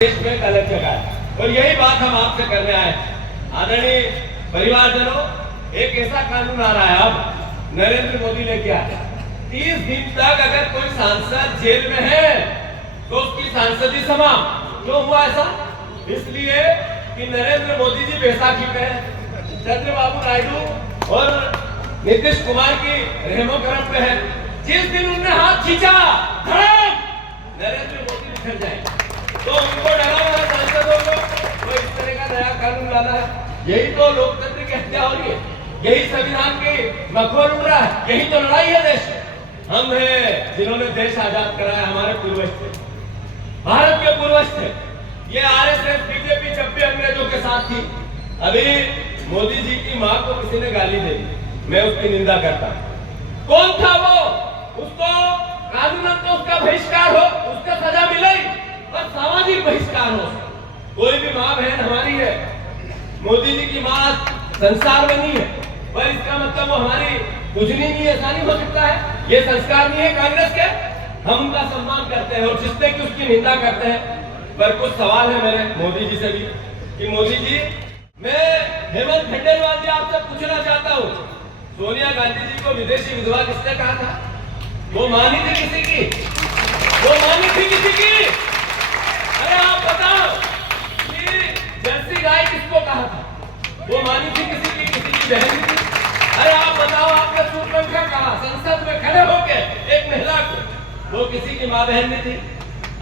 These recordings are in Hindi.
देश में कलह जगा है और यही बात हम आपसे करने आए हैं। आदरणीय परिवारजनों, एक ऐसा कानून आ रहा है अब नरेंद्र मोदी लेके आया, 30 दिन तक अगर कोई सांसद जेल में है तो उसकी सांसदी समाप्त। क्यों हुआ ऐसा? इसलिए कि नरेंद्र मोदी जी बैसाखी पे है, चंद्रबाबू नायडू और नीतीश कुमार की रहमो करम पे है। जिस दिन उन्होंने हाथ खींचा धड़क नरेंद्र मोदी बिखर जाए, तो उनको डरा हुआ सांसदों को तो इस तरह का नया कानून लाना है। यही तो लोकतंत्र की हत्या हो रही है, यही संविधान की मखौल उड़ रहा है, यही तो लड़ाई है देश। हम हैं जिन्होंने देश आजाद कराया, हमारे पूर्वज थे, भारत के पूर्वज थे। ये आरएसएस बीजेपी जब भी अंग्रेजों के साथ थी। अभी मोदी जी की माँ को किसी ने गाली दे दी, मैं उसकी निंदा करता हूँ। कौन था वो? उसको कानूनन तो उसका बहिष्कार हो, उसका सजा मिले और सामाजिक बहिष्कार हो। कोई भी माँ बहन हमारी है, मोदी जी की माँ संसार में नहीं है, पर इसका मतलब वो हमारी पूजनी नहीं है, ऐसा नहीं हो सकता है। ये संस्कार नहीं है कांग्रेस के। हम उनका सम्मान करते हैं और जिसने की उसकी निंदा करते हैं। पर कुछ सवाल है मेरे मोदी जी से भी कि मोदी जी, मैं हेमंत खंडेलवाल जी आपसे पूछना चाहता हूँ, सोनिया गांधी जी को विदेशी विधवा किसने कहा था? वो मानी थी किसी की? वो मानी थी किसी की? अरे आप बताओ कि जर्सी गाय किसको कहा था? वो मानी थी किसी की? किसी की बहन थी? अरे आप बताओ, आपने सूर्यवंशा कहा संसद में खड़े होकर एक महिला को, वो किसी की माँ बहन नहीं थी?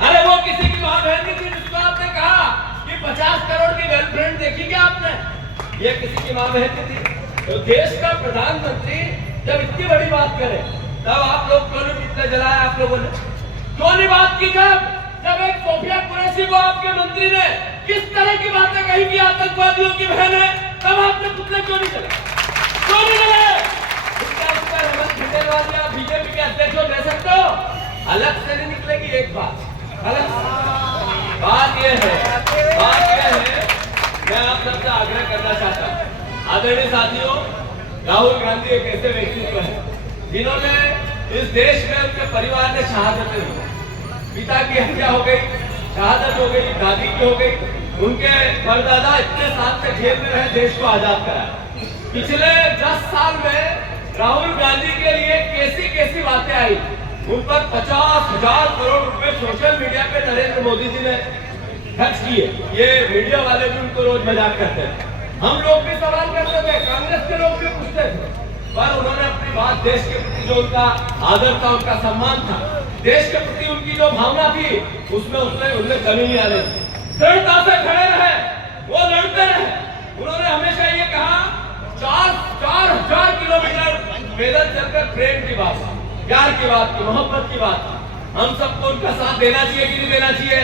अरे वो किसी की माँ बहन नहीं थी जिसको आपने कहा कि 50 करोड़ की गर्लफ्रेंड देखी क्या आपने? ये किसी की माँ बहन नहीं थी। तो देश का प्रधानमंत्री जब इतनी बड़ी बात करे, तब आप लोग क्यों नहीं इतना जलाया? आप लोगों ने क्यों नहीं बात की? जब एक सोफिया कुरैशी को आपके मंत्री ने किस तरह की बातें कही कि आतंकवादियों की बहन है, तब आपने पुतले क्यों नहीं चलाए? क्यों नहीं चलाए? इसका उत्तर हेमंत खंडेलवाल जी आप बीजेपी के अध्यक्ष हो दे सकते हो। अलग से नहीं निकलेगी एक बात, अलग बात यह है, मैं आप सबसे आग्रह करना चाहता हूँ। आदरणीय साथियों, राहुल गांधी एक ऐसे व्यक्तित्व है जिन्होंने इस देश में, उनके परिवार ने शहादतें दी। पिता की हत्या हो गई, शहादत हो गई, दादी की हो गई, उनके परदादा इतने साल से जेल में रहे, देश को आजाद कराया। पिछले 10 साल में राहुल गांधी के लिए कैसी कैसी बातें आई, उन पर 50,000 करोड़ रुपए सोशल मीडिया पे नरेंद्र मोदी जी ने खर्च किए। ये मीडिया वाले भी उनको रोज मजाक करते हैं, हम लोग भी सवाल करते थे, कांग्रेस के लोग भी पूछते थे, पर उन्होंने अपनी बात देश के प्रति जो उनका आदर था, उनका सम्मान था, देश के प्रति उनकी जो भावना थी, उसमें उनमें कमी नहीं आने दी। दृढ़ता से खड़े रहे, वो लड़ते रहे। उन्होंने हमेशा ये कहा 4,000 किलोमीटर पैदल चलकर प्रेम की बात, प्यार की बात की, मोहब्बत की बात। हम सबको उनका साथ देना चाहिए कि नहीं देना चाहिए?